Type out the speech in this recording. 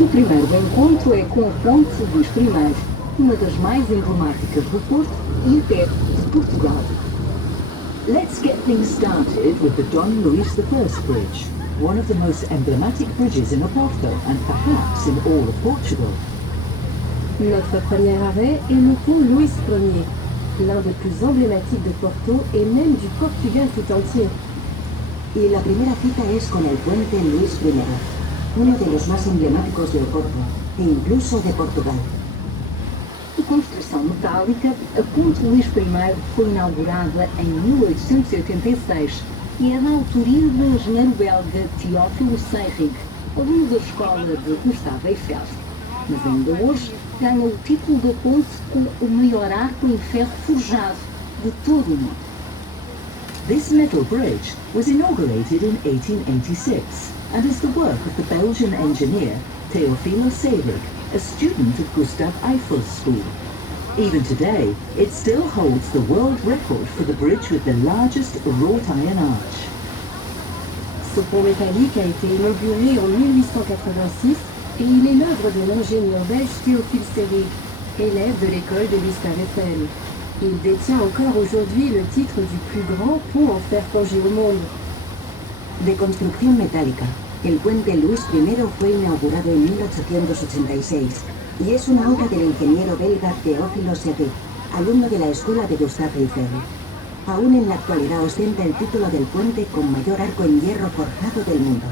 O primeiro encontro é com a Ponte dos Primeiros, uma das mais emblemáticas do Porto e até de Portugal. Let's get things started with the Dom Luís I Bridge, one of the most emblematic bridges in Porto and perhaps in all of Portugal. Notre premier arrêt est le pont Louis Ier, l'un des plus emblématiques de Porto et même du Portugal tout entier. Y la primera cita es con el puente Luis I, uno de los más emblemáticos de Oporto e incluso de Portugal. De construção metálica, a Ponte Luís I foi inaugurada em 1886 e é da autoria do engenheiro belga Teófilo Seyrig, aluno da escola de Gustave Eiffel. Mas ainda hoje ganha o título da ponte com o maior arco em ferro forjado de todo o mundo. This metal bridge was inaugurated in 1886 and is the work of the Belgian engineer Teófilo Seyrig, a student of Gustave Eiffel's school. Even today, it still holds the world record for the bridge with the largest wrought iron arch. Ce pont métallique a été inauguré en 1886 et il est l'œuvre de l'ingénieur belge Théophile Seyrig, élève de l'école de Gustave Eiffel. Il détient encore aujourd'hui le titre du plus grand pont en fer forgé au monde. De construcción metálica, el puente Luis I fue inaugurado en 1886 y es una obra del ingeniero belga Théophile Seyrig, alumno de la escuela de Gustave Eiffel. Aún en la actualidad ostenta el título del puente con mayor arco en hierro forjado del mundo.